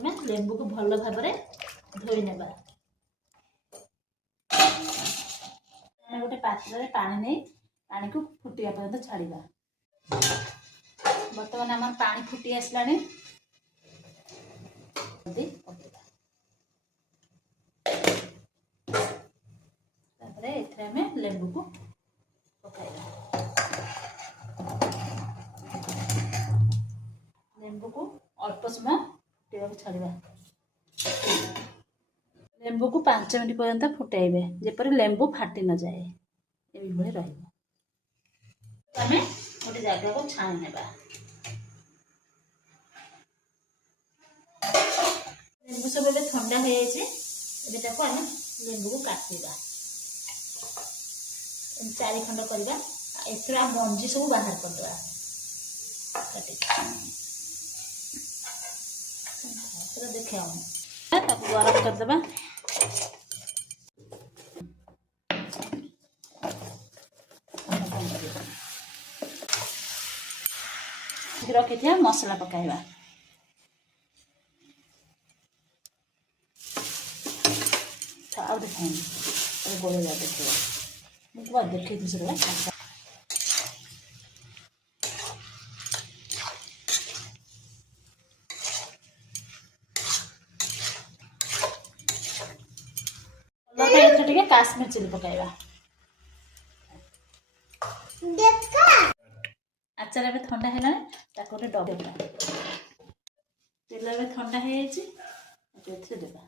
लेंबू को भल भाव धोई नेबा। गोटे पात्र पानी नहीं पानी को फुटिया पर्यंत छाड़िबा। बर्तमान आम पानी फुटी आसला लेंबू को पकाइबा। लेंबू को अल्प समय फुटिया छाड़िबा। लेंबू को 5 मिनट पर्यंत फुटाइबे जेपर लेंबू फाटी न जाए ये भली रहिबो। आमे गोटे जगह को छाणी नेबा। लेंबू सब एबे ठंडा हो जाए एबे ताको आमे लेंबू को काटिबा। 4 खंड करबा। एथरा मंजी सब बाहर कर दवा। काटी तो देखियो ताको गरम कर देबा। रखी थी मसला पकाइबा। आउ देखाइनी गोल देखिए मुझे देखी थी सब टे काश्मीर चिली पकाइबा। आचार ए ठंडा है डबा तेल ए ठंडा है देबा।